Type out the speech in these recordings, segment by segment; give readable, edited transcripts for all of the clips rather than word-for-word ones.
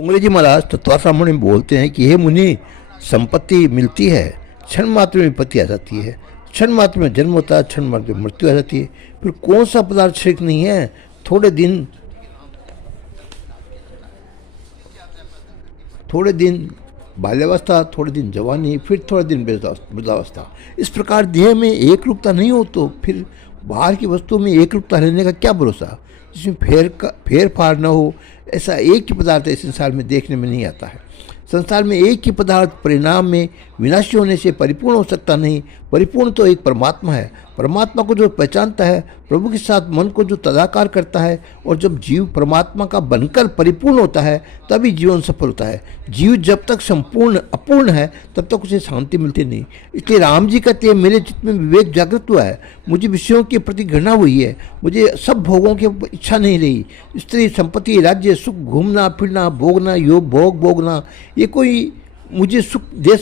अंग्रेजी महाराज तत्वाश्रमण में बोलते हैं कि हे मुनि, संपत्ति मिलती है, क्षण मात्र में विपत्ति आ जाती है, क्षण मात्र में जन्म होता है, क्षण मात्र में मृत्यु आ जाती है। फिर कौन सा पदार्थ क्षणिक नहीं है? थोड़े दिन बाल्यावस्था, थोड़े दिन जवानी, फिर थोड़े दिन वृद्धावस्था। इस प्रकार देह में एक रूपता नहीं हो तो फिर बाहर की वस्तु में एक रूपता रहने का क्या भरोसा? जिसमें फेर फार न हो, ऐसा एक ही पदार्थ इस संसार में देखने में नहीं आता है। संसार में एक ही पदार्थ परिणाम में विनाशी होने से परिपूर्ण हो सकता नहीं। परिपूर्ण तो एक परमात्मा है। परमात्मा को जो पहचानता है, प्रभु के साथ मन को जो तदाकार करता है, और जब जीव परमात्मा का बनकर परिपूर्ण होता है तभी जीवन सफल होता है। जीव जब तक संपूर्ण अपूर्ण है तब तक उसे शांति मिलती नहीं। इसलिए राम जी कहते हैं, मेरे चित्त में विवेक जागृत हुआ है, मुझे विषयों के प्रति घृणा हुई है, मुझे सब भोगों की इच्छा नहीं रही। स्त्री, संपत्ति, राज्य, सुख, घूमना फिरना, भोगना, योग भोग भोगना, ये कोई मुझे सुख दे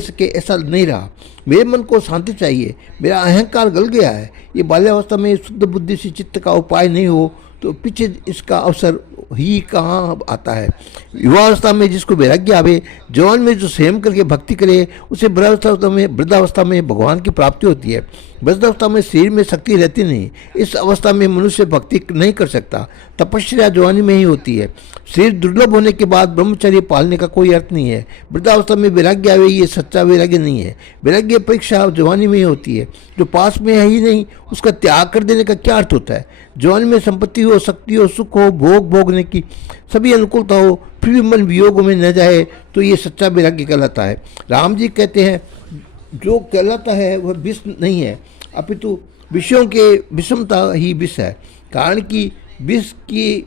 सके ऐसा नहीं रहा। मेरे मन को शांति चाहिए। मेरा अहंकार गल गया है। ये बाल्यावस्था में शुद्ध बुद्धि से चित्त का उपाय नहीं हो तो पीछे इसका अवसर ही कहाँ आता है। युवावस्था में जिसको वैराग्य आवे, जवान में जो संयम करके भक्ति करे, उसे वृद्धावस्था में भगवान की प्राप्ति होती है। वृद्धावस्था में शरीर में शक्ति रहती नहीं। इस अवस्था में मनुष्य भक्ति नहीं कर सकता। तपस्या जवानी में ही होती है। शरीर दुर्लभ होने के बाद ब्रह्मचर्य पालने का कोई अर्थ नहीं है। वृद्धावस्था में वैराग्य आवे, ये सच्चा वैराग्य नहीं है। वैराग्य परीक्षा जवानी में ही होती है। जो पास में है ही नहीं, उसका त्याग कर देने का क्या अर्थ होता है? जवानी में संपत्ति हो, शक्ति हो, सुख हो, भोग भोगने की सभी अनुकूलता हो, फिर भी मन वियोग में न जाए तो ये सच्चा वैराग्य कहलाता है। राम जी कहते हैं, जो कहलाता है वह विष नहीं है, अपितु विषयों के विषमता ही विष है। कारण कि विष की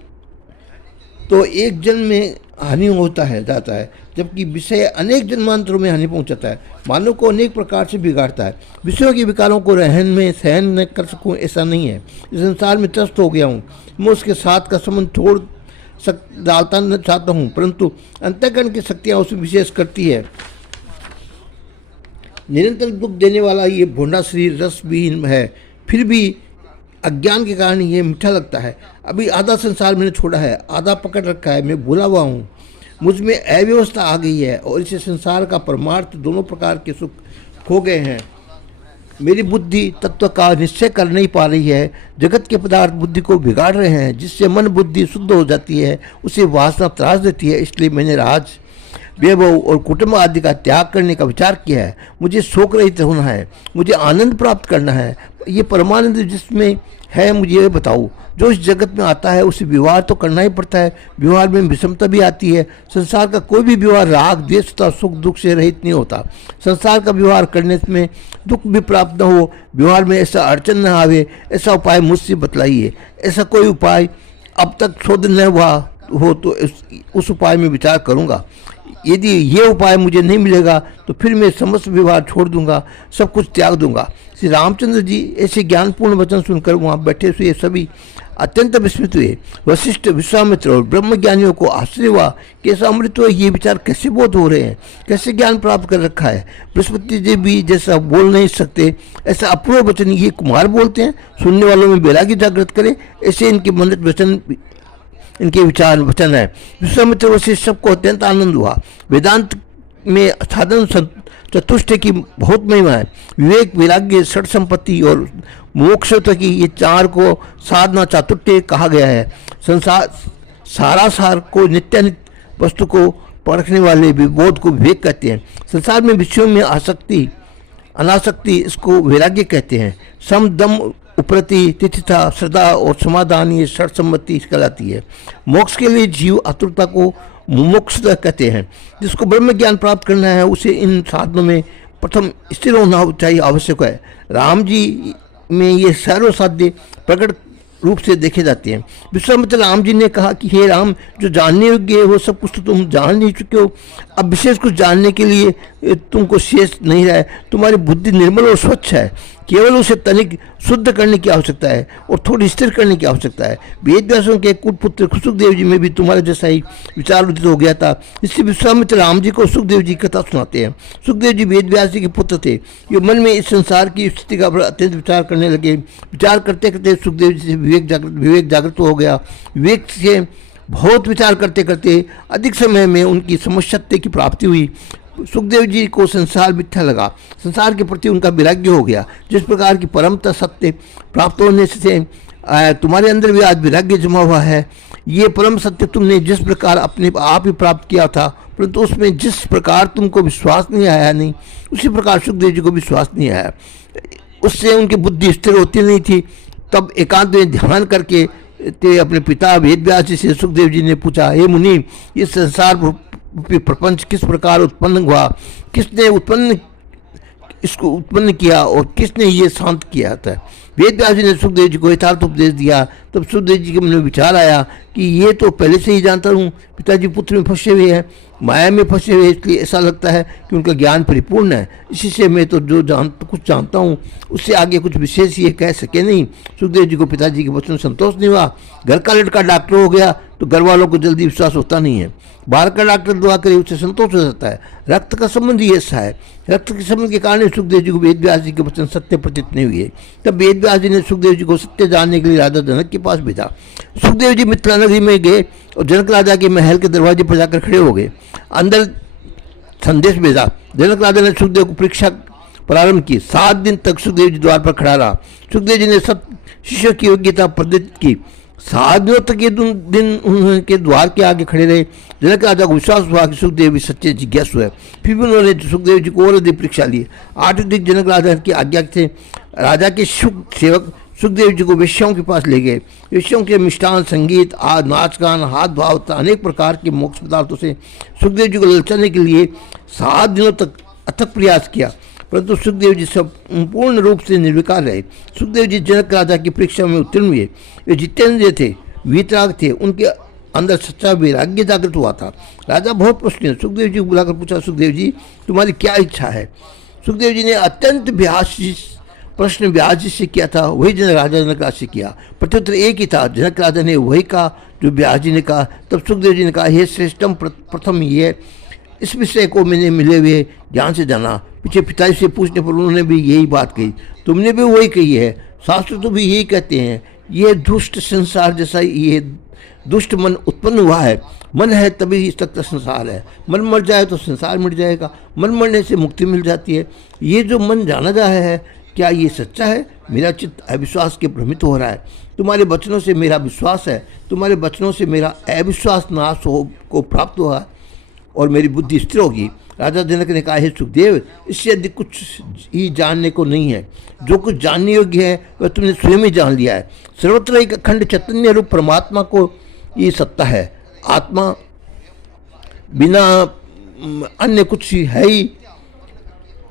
तो एक जन्म में हानि होता है जाता है, जबकि विषय अनेक जन्मांतरों में हानि पहुंचाता है, मानव को अनेक प्रकार से बिगाड़ता है। विषयों के विकारों को रहन में सहन न कर सकूं ऐसा नहीं है। इस संसार में त्रस्त हो गया हूँ, मैं उसके साथ का संबंध डालता न चाहता हूँ, परंतु अंतःकरण की शक्तियाँ उसमें विशेष करती है। निरंतर दुख देने वाला ये भोंडा शरीर रस विहीन है, फिर भी अज्ञान के कारण ये मीठा लगता है। अभी आधा संसार मैंने छोड़ा है, आधा पकड़ रखा है, मैं भूला हुआ हूँ। मुझ में अव्यवस्था आ गई है और इसे संसार का परमार्थ दोनों प्रकार के सुख खो गए हैं। मेरी बुद्धि तत्व का निश्चय कर नहीं पा रही है। जगत के पदार्थ बुद्धि को बिगाड़ रहे हैं, जिससे मन बुद्धि शुद्ध हो जाती है, उसे वासना त्रास देती है। इसलिए मैंने राज, वैभव और कुटुंब आदि का त्याग करने का विचार किया है। मुझे शोक रहित होना है, मुझे आनंद प्राप्त करना है। ये परमानंद जिसमें है मुझे ये बताओ। जो इस जगत में आता है उसे व्यवहार तो करना ही पड़ता है। व्यवहार में विषमता भी आती है। संसार का कोई भी व्यवहार राग द्वेष तथा सुख दुख से रहित नहीं होता। संसार का व्यवहार करने में दुख भी प्राप्त न हो, व्यवहार में ऐसा अड़चन न आवे, ऐसा उपाय मुझसे बतलाइए। ऐसा कोई उपाय अब तक शोध न हुआ हो तो उस उपाय में विचार करूँगा। यदि ये उपाय मुझे नहीं मिलेगा तो फिर मैं समस्त व्यवहार छोड़ दूंगा, सब कुछ त्याग दूंगा। श्री रामचंद्र जी ऐसे ज्ञानपूर्ण वचन सुनकर वहाँ बैठे हुए सभी अत्यंत विस्मित हुए। वशिष्ठ, विश्वामित्र और ब्रह्मज्ञानियों को आश्चर्य हुआ कि ऐसा अमृत हुआ, ये विचार कैसे बोध हो रहे हैं, कैसे ज्ञान प्राप्त कर रखा है। बृहस्पति जी भी जैसा बोल नहीं सकते, ऐसा अपूर्व वचन ये कुमार बोलते हैं। सुनने वालों में वैराग्य जागृत करे, ऐसे इनके मंत्र वचन, इनके विचार वचन है। विश्वामित्र वशिष्ठ सबको अत्यंत आनंद हुआ। वेदांत में साधन चतुष्ट की बहुत महिमा है। विवेक, वैराग्य, षड संपत्ति और मोक्ष की ये चार को साधना चातुर्य कहा गया है। संसार सारा सार को नित्यानित्य वस्तु को परखने वाले विबोध को विवेक कहते हैं। संसार में विषयों में आसक्ति अनासक्ति इसको वैराग्य कहते हैं। सम, दम, उपरति, तिथिता, श्रद्धा और समाधान ये षड सम्मति कहलाती है। मोक्ष के लिए जीव आतुरता को मुमुक्ष कहते हैं। जिसको ब्रह्म ज्ञान प्राप्त करना है उसे इन साधनों में प्रथम स्थिर होना चाहिए, आवश्यक है। राम जी में ये सर्वसाध्य प्रकट रूप से देखे जाते हैं। विश्वामित्र राम जी ने कहा कि हे राम, जो जानने योग्य है वो सब कुछ तो तुम जान नहीं चुके हो। अब विशेष कुछ जानने के लिए तुमको शेष नहीं रहा है। तुम्हारी बुद्धि निर्मल और स्वच्छ है, केवल उसे तनिक शुद्ध करने की आवश्यकता है और थोड़ी स्थिर करने की आवश्यकता है। वेद व्यासों के कुलपुत्र सुखदेव जी में भी तुम्हारे जैसा ही विचार उदित हो गया था। इससे विश्वामित्र राम जी को सुखदेव जी की कथा सुनाते हैं। सुखदेव जी वेद व्यास जी के पुत्र थे। ये मन में इस संसार की स्थिति का अत्यंत विचार करने लगे। विचार करते करते सुखदेव जी से विवेक जागृत हो गया। विवेक से बहुत विचार करते करते अधिक समय में उनकी समसत्य की प्राप्ति हुई। सुखदेव जी को संसार मिथ्या लगा, संसार के प्रति उनका वैराग्य हो गया। जिस प्रकार की परमता सत्य प्राप्त होने से तुम्हारे अंदर भी आज वैराग्य जमा हुआ है। ये परम सत्य तुमने जिस प्रकार अपने आप ही प्राप्त किया था, परंतु उसमें जिस प्रकार तुमको विश्वास नहीं आया, नहीं उसी प्रकार सुखदेव जी को विश्वास नहीं आया। उससे उनकी बुद्धि स्थिर होती नहीं थी। तब एकांत में ध्यान करके अपने पिता वेद व्यास जी से सुखदेव जी ने पूछा, हे मुनि, ये संसार प्रपंच किस प्रकार उत्पन्न हुआ, किसने इसको उत्पन्न किया और किसने ये शांत किया था। वेद व्यास जी ने सुखदेव जी को यथार्थ उपदेश दिया। तब सुखदेव जी के मन में विचार आया कि ये तो पहले से ही जानता हूँ, पिताजी पुत्र में फंसे हुए हैं, माया में फंसे हुए, इसलिए ऐसा लगता है कि उनका ज्ञान परिपूर्ण है। इसी से मैं तो कुछ जानता हूँ, उससे आगे कुछ विशेष ये कह सके नहीं। सुखदेव जी को पिताजी के वचन संतोष नहीं हुआ। घर का लड़का डॉक्टर हो गया तो घर वालों को जल्दी विश्वास होता नहीं है। बाहर का डॉक्टर दुआ करे उससे संतोष हो जाता है। रक्त का संबंध ही ऐसा है। रक्त के संबंध के कारण सुखदेव जी को वेद व्यास जी के वचन सत्य प्रतीत नहीं हुए। तब वेद व्यास जी ने सुखदेव जी को सत्य जानने के लिए राजा जनक के पास भेजा। सुखदेव जी मिथिला नगरी में गए और जनक राजा के महल के दरवाजे पर जाकर खड़े हो गए। अंदर संदेश भेजा। जनक राजा ने सुखदेव को परीक्षा प्रारंभ की। 7 दिन तक सुखदेव जी द्वार पर खड़ा रहा। सुखदेव जी ने सब शिष्यों की योग्यता प्रदर्शित की। 7 दिनों तक ये दिन उनके द्वार के आगे खड़े रहे। जनक राजा को विश्वास हुआ कि सुखदेव भी सच्चे जिज्ञासु है। फिर भी उन्होंने सुखदेव जी को और अधिक परीक्षा ली। 8वें दिन जनक राजा की आज्ञा से राजा के सेवक सुखदेव जी को वेश्याओं के पास ले गए। वेश्याओं के मिष्ठान, संगीत, नाच गान, हाथ भाव तथा अनेक प्रकार के मोक्ष पदार्थों से सुखदेव जी को ललचाने के लिए 7 दिनों तक अथक प्रयास किया, परंतु सुखदेव जी संपूर्ण रूप से निर्विकार रहे। सुखदेव जी जनक राजा की परीक्षा में उत्तीर्ण हुए। वे जितेंद्र थे, वीतराग थे, उनके अंदर सच्चा वैराग्य जागृत हुआ था। राजा बहुत प्रसन्न। सुखदेव जी को बुलाकर पूछा, सुखदेव जी तुम्हारी क्या इच्छा है। सुखदेव जी ने अत्यंत प्रश्न व्यास जी से किया था, वही जनक राजा से किया। प्रत्युत्तर एक ही था। जनक राजा ने वही कहा जो व्यास जी ने कहा। तब सुखदेव जी ने कहा, हे श्रेष्ठम, प्रथम ये इस विषय को मैंने मिले हुए ज्ञान से जाना। पीछे पिताजी से पूछने पर उन्होंने भी यही बात कही, तुमने भी वही कही है। शास्त्र तो भी यही कहते हैं। ये दुष्ट संसार जैसा ये दुष्ट मन उत्पन्न हुआ है। मन है तभी इस तक संसार है। मन मर जाए तो संसार मिट जाएगा। मन मरने से मुक्ति मिल जाती है। ये जो मन जाना जा है, क्या ये सच्चा है? मेरा चित्त अविश्वास के भ्रमित हो रहा है। तुम्हारे वचनों से मेरा विश्वास है, तुम्हारे वचनों से मेरा अविश्वास नाश को प्राप्त हुआ और मेरी बुद्धि स्थिर होगी। राजा जनक ने कहा, हे सुखदेव, इससे अधिक कुछ ही जानने को नहीं है। जो कुछ जानने योग्य है वह तुमने स्वयं ही जान लिया है। सर्वत्र एक अखंड चैतन्य रूप परमात्मा को ये सत्ता है। आत्मा बिना अन्य कुछ है ही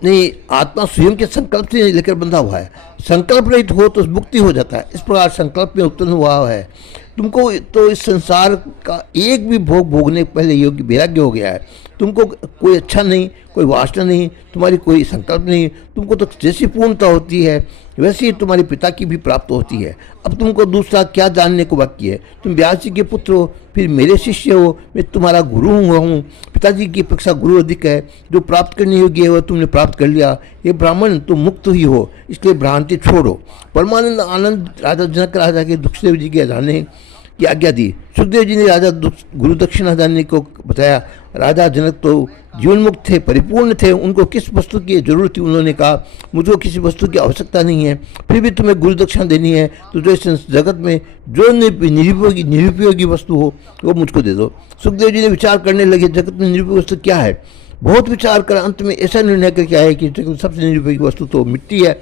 नहीं। आत्मा स्वयं के संकल्प से लेकर बंधा हुआ है। संकल्प रहित हो तो मुक्ति हो जाता है। इस प्रकार संकल्प में उत्पन्न हुआ है। तुमको तो इस संसार का एक भी भोग भोगने पहले योग्य वैराग्य हो गया है। तुमको कोई अच्छा नहीं, कोई वासना नहीं, तुम्हारी कोई संकल्प नहीं। तुमको तो जैसी पूर्णता होती है वैसे ही तुम्हारे पिता की भी प्राप्त होती है। अब तुमको दूसरा क्या जानने को बाकी है? तुम व्यास जी के पुत्र हो, फिर मेरे शिष्य हो, मैं तुम्हारा गुरु हुआ हूँ। पिताजी की अपेक्षा गुरु अधिक है। जो प्राप्त करने योग्य है वह तुमने प्राप्त कर लिया। ये ब्राह्मण तुम मुक्त ही हो, इसलिए भ्रांति छोड़ो। परमानंद आनंद राजा जनक राजा के दुखदेव जी के जाने की आज्ञा दी। सुखदेव जी ने राजा गुरु दक्षिणा जानने को बताया। राजा जनक तो जीवन मुक्त थे, परिपूर्ण थे। उनको किस वस्तु की जरूरत थी? उन्होंने कहा, मुझको किसी वस्तु की आवश्यकता नहीं है, फिर भी तुम्हें गुरु दक्षिणा देनी है तो जो इस जगत में जो निरुपयोगी वस्तु हो वो मुझको दे दो। सुखदेव जी ने विचार करने लगे, जगत में निरुपयोगी वस्तु क्या है? बहुत विचार कर अंत में ऐसा निर्णय करके आए कि जगत में सबसे निरुपयोगी वस्तु तो मिट्टी है।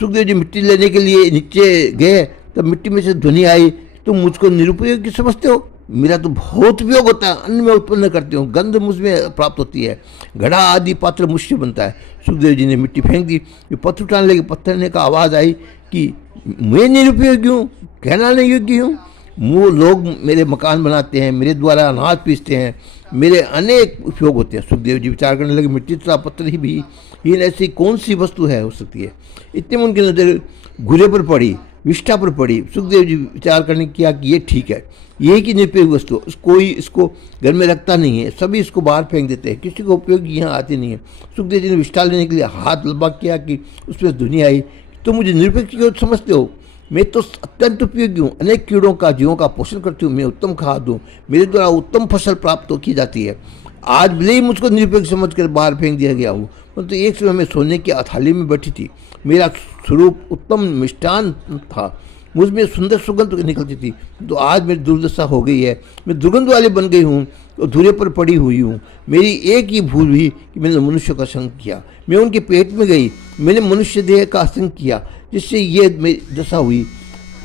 सुखदेव जी मिट्टी लेने के लिए नीचे गए, तब मिट्टी में से ध्वनि आई, तुम मुझको निरुपयोगी समझते हो? मेरा तो बहुत उपयोग होता है। अन्न में उत्पन्न करती हूँ, गंध मुझ में प्राप्त होती है, घड़ा आदि पात्र मुझसे बनता है। सुखदेव जी ने मिट्टी फेंक दी। पत्थर उठाने लगे। पत्थर ने का आवाज़ आई कि मैं निरुपयोगी हूँ, कहना नहीं योग्य हूँ। लोग मेरे मकान बनाते हैं, मेरे द्वारा अनाज पीसते हैं, मेरे अनेक उपयोग होते हैं। सुखदेव जी विचार करने लगे, मिट्टी तथा पत्थर ही भी हीन ऐसी कौन सी वस्तु है हो सकती है? इतने में उनकी नज़र घुरे पर पड़ी, विष्ठा पर पड़ी। सुखदेव जी विचार करने किया कि ये ठीक है, ये की निरुपयोगी वस्तु, कोई इसको घर में रखता नहीं है, सभी इसको बाहर फेंक देते हैं, किसी को उपयोग यहाँ आती नहीं है। सुखदेव जी ने विष्ठा लेने के लिए हाथ लंबा किया कि उस पर ध्वनि आई, तो मुझे निरुपयोगी समझते हो? मैं तो अत्यंत उपयोगी हूँ, अनेक कीड़ों का जीवों का पोषण करती हूँ, मैं उत्तम खाद हूँ, मेरे द्वारा उत्तम फसल प्राप्त की जाती है। आज भले ही मुझको निरपेक्ष समझ कर बाहर फेंक दिया गया हूँ, परंतु एक समय मैं सोने की थाली में बैठी थी, मेरा स्वरूप उत्तम मिष्टान था, मुझ में सुंदर सुगंध निकलती थी। तो आज मेरी दुर्दशा हो गई है, मैं दुर्गंध वाली बन गई हूँ और धुरे पर पड़ी हुई हूँ। मेरी एक ही भूल हुई कि मैंने मनुष्य का संग किया, मैं उनके पेट में गई, मैंने मनुष्य देह का संग किया, जिससे ये मेरी दशा हुई।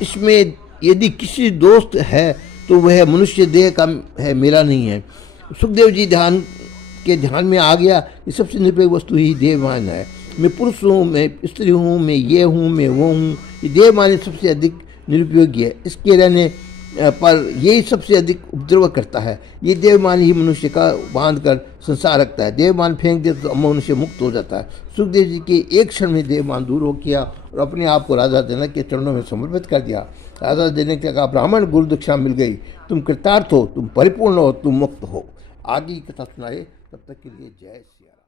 इसमें यदि किसी दोस्त है तो वह मनुष्य देह का है, मेरा नहीं है। सुखदेव जी ध्यान में आ गया कि सबसे निरपेक्ष वस्तु ही देहमान है। मैं पुरुष हूँ, मैं स्त्री हूँ, मैं ये हूँ, मैं वो हूँ। ये देहमान सबसे अधिक निरुपयोगी है, इसके रहने पर यही सबसे अधिक उपद्रव करता है। ये देवमान ही मनुष्य का बांध कर संसार रखता है। देवमान फेंक दे तो मनुष्य मुक्त हो जाता है। सुखदेव जी के एक क्षण में देवमान दूर हो किया और अपने आप को राजा जनक के चरणों में समर्पित कर दिया। राजा जनक ने कहा, ब्राह्मण गुरु दीक्षा मिल गई, तुम कृतार्थ हो, तुम परिपूर्ण हो, तुम मुक्त हो। आगे की कथा सुनाए, तब तक के लिए जय सिया राम।